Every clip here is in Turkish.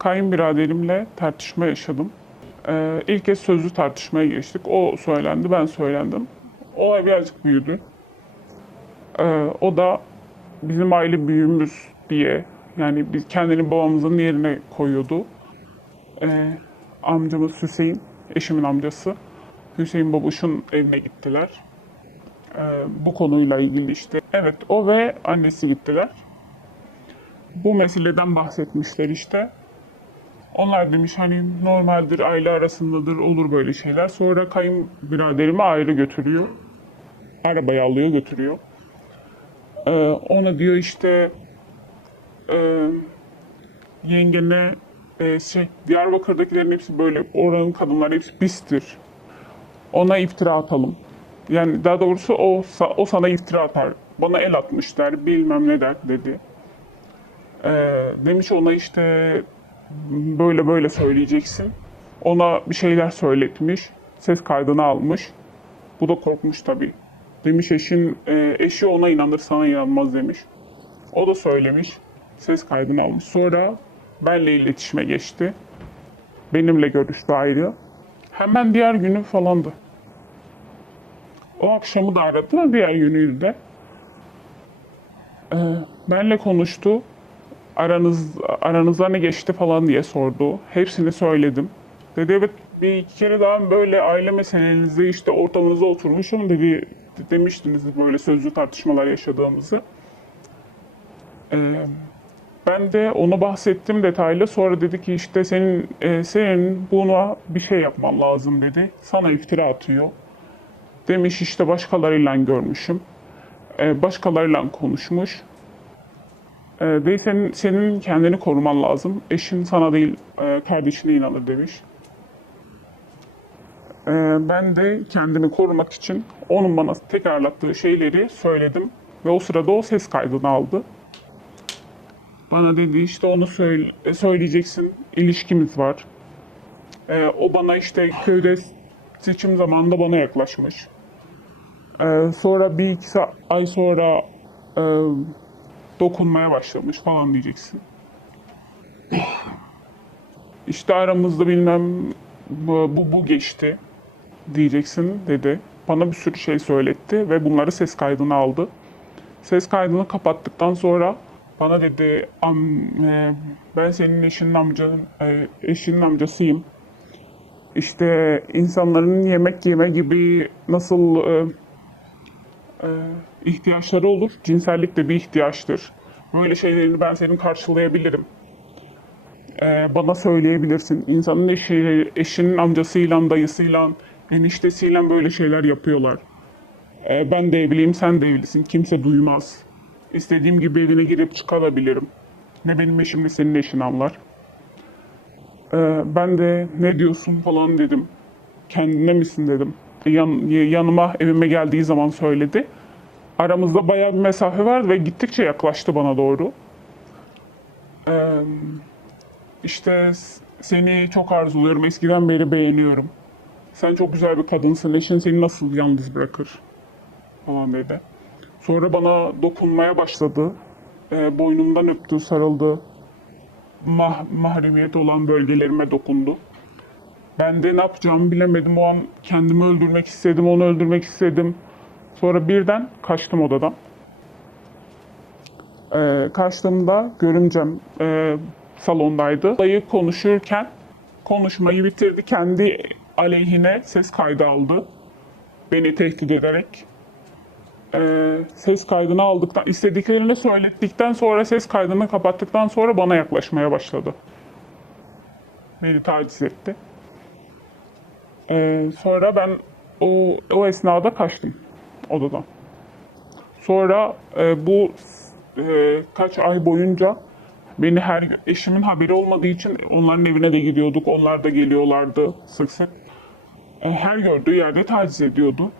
Kayınbiraderimle tartışma yaşadım. İlk kez sözlü tartışmaya geçtik. O söylendi, ben söylendim. Olay birazcık büyüdü. O da bizim aile büyüğümüz diye, yani biz kendini babamızın yerine koyuyordu. Amcamız Hüseyin, eşimin amcası. Hüseyin babuşun evine gittiler. Bu konuyla ilgili işte. Evet, o ve annesi gittiler. Bu meseleden bahsetmişler işte. Onlar demiş hani normaldir, aile arasındadır, olur böyle şeyler. Sonra kayınbiraderimi ayrı götürüyor. Arabaya alıyor götürüyor. Ona diyor işte e, yengene Diyarbakır'dakilerin hepsi böyle, oranın kadınları hepsi pistir. Ona iftira atalım. Yani daha doğrusu o sana iftira atar. Bana el atmış der, bilmem ne der dedi. Demiş ona işte böyle böyle söyleyeceksin. Ona bir şeyler söyletmiş. Ses kaydını almış. Bu da korkmuş tabii. Demiş eşi ona inanır, sana inanmaz demiş. O da söylemiş. Ses kaydını almış. Sonra benle iletişime geçti. Benimle görüştü ayrı. Hemen diğer günü falandı. O akşamı da aradı, diğer günüydü de. Benle konuştu. Aranızda ne geçti falan diye sordu. Hepsini söyledim. Dedi evet, bir iki kere daha böyle aile meselenizde işte ortamınızda oturmuşum dedi. Demiştiniz böyle sözlü tartışmalar yaşadığımızı. Ben de onu bahsettim detaylı. Sonra dedi ki işte senin buna bir şey yapman lazım dedi. Sana iftira atıyor. Demiş işte başkalarıyla görmüşüm. Başkalarıyla konuşmuş. Ve senin kendini koruman lazım. Eşin sana değil, kardeşine inanır demiş. Ben de kendimi korumak için onun bana tekrarlattığı şeyleri söyledim. Ve o sırada o ses kaydını aldı. Bana dedi işte onu söyleyeceksin, ilişkimiz var. O bana işte köyde seçim zamanında bana yaklaşmış. Sonra bir iki ay sonra e, dokunmaya başlamış falan diyeceksin. İşte aramızda bilmem bu geçti diyeceksin dedi. Bana bir sürü şey söyletti ve bunları ses kaydına aldı. Ses kaydını kapattıktan sonra bana dedi ben senin eşinin amcasıyım. İşte insanların yemek yeme gibi nasıl ihtiyaçları olur. Cinsellik de bir ihtiyaçtır. Böyle şeylerini ben senin karşılayabilirim. Bana söyleyebilirsin. İnsanın eşinin amcasıyla, dayısıyla, eniştesiyle böyle şeyler yapıyorlar. Ben de evliyim, sen de evlisin. Kimse duymaz. İstediğim gibi evine girip çıkabilirim. Ne benim eşim ne senin eşin anlar. Ben de ne diyorsun falan dedim. Kendine misin dedim. Yanıma, evime geldiği zaman söyledi. Aramızda bayağı bir mesafe vardı ve gittikçe yaklaştı bana doğru. Ee, işte seni çok arzuluyorum, eskiden beri beğeniyorum. Sen çok güzel bir kadınsın, eşin seni nasıl yalnız bırakır falan dedi. Sonra bana dokunmaya başladı. Boynumdan öptü, sarıldı. Mahremiyet olan bölgelerime dokundu. Ben de ne yapacağımı bilemedim. O an kendimi öldürmek istedim, onu öldürmek istedim. Sonra birden kaçtım odadan. Karşımda görümcem salondaydı. Olayı konuşurken konuşmayı bitirdi. Kendi aleyhine ses kaydı aldı. Beni tehdit ederek. Ses kaydını aldıktan, istediklerini söylettikten sonra ses kaydını kapattıktan sonra bana yaklaşmaya başladı. Beni taciz etti. Sonra ben o esnada kaçtım odadan. Sonra bu kaç ay boyunca beni eşimin haberi olmadığı için onların evine de gidiyorduk. Onlar da geliyorlardı sık sık. Her gördüğü yerde taciz ediyordu.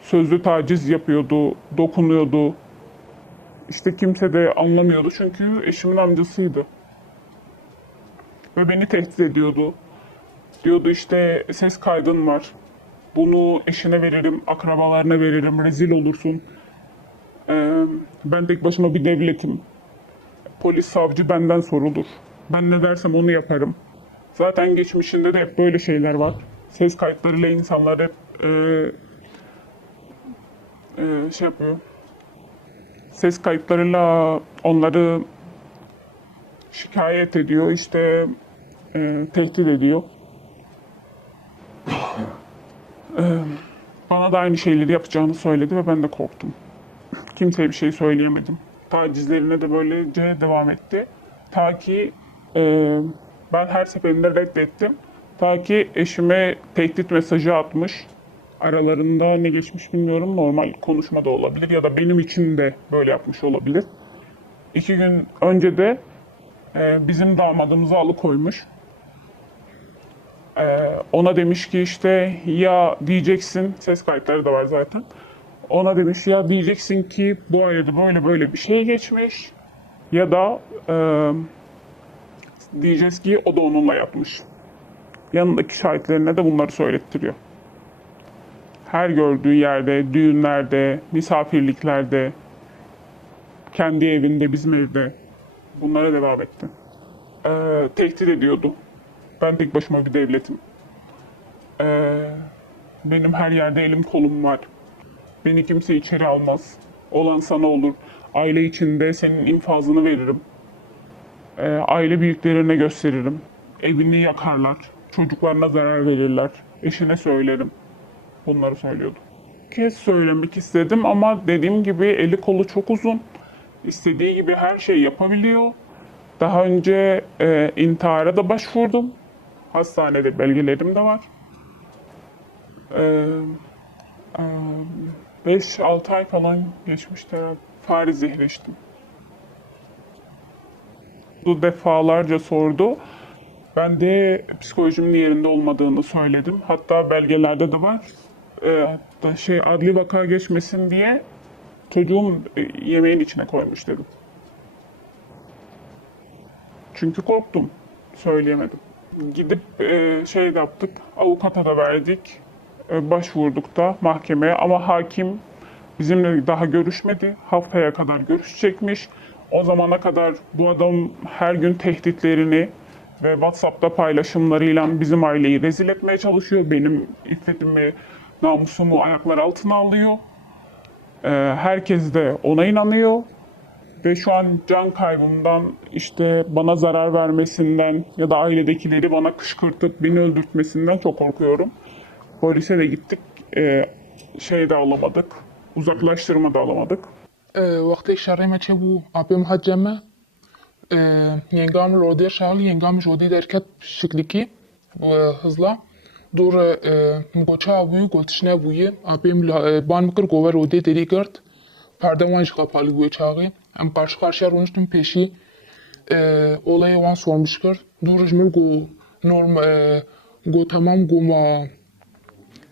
Sözlü taciz yapıyordu, dokunuyordu. İşte kimse de anlamıyordu çünkü eşimin amcasıydı. Ve beni tehdit ediyordu. Diyordu işte ses kaydın var. Bunu eşine veririm, akrabalarına veririm, rezil olursun. Ben tek başıma bir devletim. Polis, savcı benden sorulur Ben ne dersem onu yaparım. Zaten geçmişinde de hep böyle şeyler var. Ses kayıtlarıyla insanlar hep şey yapıyor. Ses kayıtlarıyla onları şikayet ediyor, işte tehdit ediyor. Bana da aynı şeyleri yapacağını söyledi ve ben de korktum. Kimseye bir şey söyleyemedim. Tacizlerine de böylece devam etti. Ta ki ben her seferinde reddettim. Ta ki eşime tehdit mesajı atmış. Aralarında ne geçmiş bilmiyorum. Normal konuşma da olabilir ya da benim için de böyle yapmış olabilir. 2 gün önce de bizim damadımızı alıkoymuş. Ona demiş ki işte ya diyeceksin, ses kayıtları da var zaten. Ona demiş ya diyeceksin ki bu ailede böyle böyle bir şey geçmiş ya da diyeceğiz ki o da onunla yapmış. Yanındaki şahitlerine de bunları söylettiriyor. Her gördüğü yerde, düğünlerde, misafirliklerde, kendi evinde, bizim evde bunlara devam etti. Tehdit ediyordu. Ben tek başıma bir devletim. Benim her yerde elim kolum var. Beni kimse içeri almaz. Olan sana olur. Aile içinde senin infazını veririm. Aile büyüklerine gösteririm. Evini yakarlar. Çocuklarına zarar verirler. Eşine söylerim. Bunları söylüyordu. Kez söylemek istedim ama dediğim gibi eli kolu çok uzun. İstediği gibi her şey yapabiliyor. Daha önce intihara da başvurdum. Hastanede belgelerim de var. 5-6 ay falan geçmişti herhalde. Fare zehri içtim. Bu defalarca sordu. Ben de psikolojimin yerinde olmadığını söyledim. Hatta belgelerde de var. Hatta adli vaka geçmesin diye çocuğum yemeğin içine koymuş dedim. Çünkü korktum. Söyleyemedim. Gidip şey de yaptık. Avukata da verdik. Başvurduk da mahkemeye ama hakim bizimle daha görüşmedi. Haftaya kadar görüşecekmiş. O zamana kadar bu adam her gün tehditlerini ve WhatsApp'ta paylaşımlarıyla bizim aileyi rezil etmeye çalışıyor. Benim iffetimi, namusumu ayaklar altına alıyor. Herkes de ona inanıyor. Ve şu an can kaybımdan, işte bana zarar vermesinden ya da ailedekileri bana kışkırtıp beni öldürtmesinden çok korkuyorum. Polise de gittik. Şey de alamadık. Uzaklaştırma da alamadık. وقتی شرم چه بو آبیم هجمه yengam rodi şahli yengam jodi derket şikliki hızla dur goça buyu goltişne buyu abim ban mıkır gover rodi deri gert perdevan kapalı buyu çağı em karşı karşıya runuştum peşi olayı van sormuş kır dur jmir go norm go tamam go ma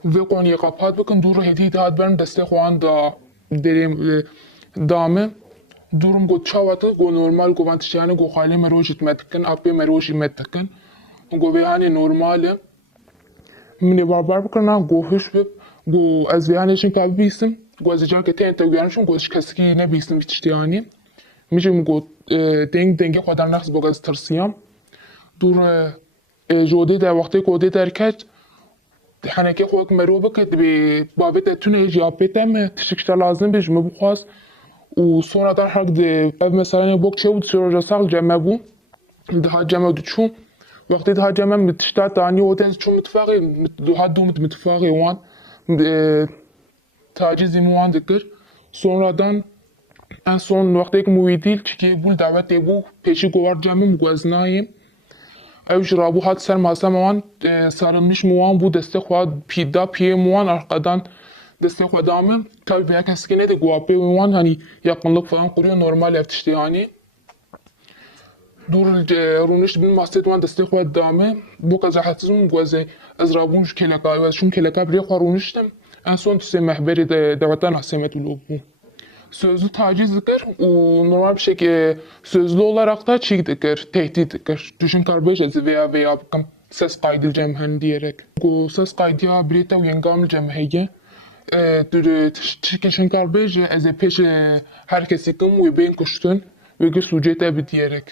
ve konuya kapat bakın dur hediye dağıt benim destek olan da derim damı durum go çavatı go normal go vantişane go hale merojit metkin ape meroji metkin go ve hani normale mini barbar bakana go huş ve go az yani için tabi bisim go az can kete ente uyanışım go keski ne bisim bitişti yani mişim go denge kadar naks bogaz tırsıyam dur jodi de vakti kodi derket حنکه خود مرو بکد به بابت تونه جیابت هم تشکیل لازم بیش مبخواست و sonradan حق de ev mesela bok çabuk sürece جمع بو ده جمع دچو وقتی ده جمع متشتات تانی و تنز چون متفاقی دو حد متفاقی وان taciz imuan dikir sonradan en son vakti ki muvidil çünkü bu davet bu peşi govar cem'i mugwaznayım ev jrabu hat ser masam wan sarılmış muan bu destek xwad pida piye muan arkadan destek xwadamı tabi veya keskine de guape muan hani yakınlık falan kuruyor normal eftişti yani dur runuş bin mastet wan destek xwadamı bu kazahatizm gwaze azrabun kelaka ve şun kelaka bir xwarunuştum en son tüse mehberi de devatan hasemetulu bu sözlü taciz dikir normal bir şekilde sözlü olarak da çiğ dikir, tehdit dikir. Düşün karbeş veya bakım ses kaydedeceğim hani diyerek. Bu ses kaydıya birlikte yengam cemheye çikin karbeş az peş herkesi kim ve ben kuştun ve ki sucete bir diyerek.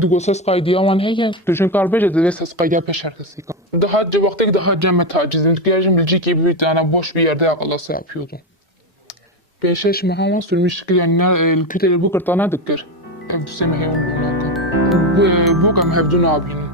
Digo ses kaydı yaman heye. Düşün karbece de ve ses kaydı peşertesi. Daha vakti daha cemme tacizin. Gerçi bilci ki bir tane boş bir yerde akılası yapıyordu. Beşeş mahama sürmüş ki yani küteli bu kırtana dıkkır. Evdüse mehiyum bu kam hevdun abinin.